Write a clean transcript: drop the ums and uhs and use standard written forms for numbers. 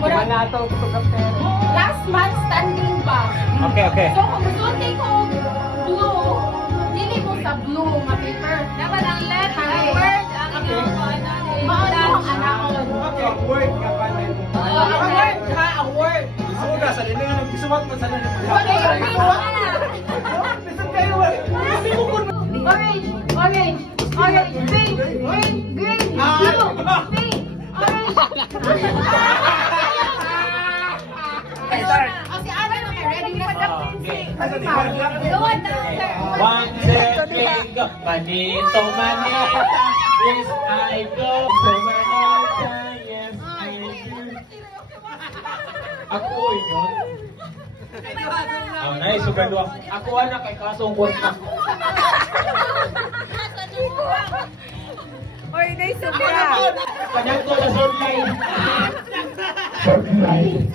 Manato, Last man standing ba? Okay. So kung gusto ko blue, dili ko sa blue nga paper. Dapat ang letter, word, ang maano ang anaon. Okay, word nga pa na ito. Ang word ha, ang word. Suga, sa nila nga nagkisumat pa sa nila. Okay, Listen kayo, kasi mo kung orange, pink, green, blue, pink, orange. Si Ana na ready na sa One, two, three, go. Manito, manita, yes, I go. So, manita, yes, I do. Ako, yun. Oh, nice, super dua. Ako, anak, kay kasong kurta. Oy, nice sobra. Kanyang ko sa sunlight. Sunlight.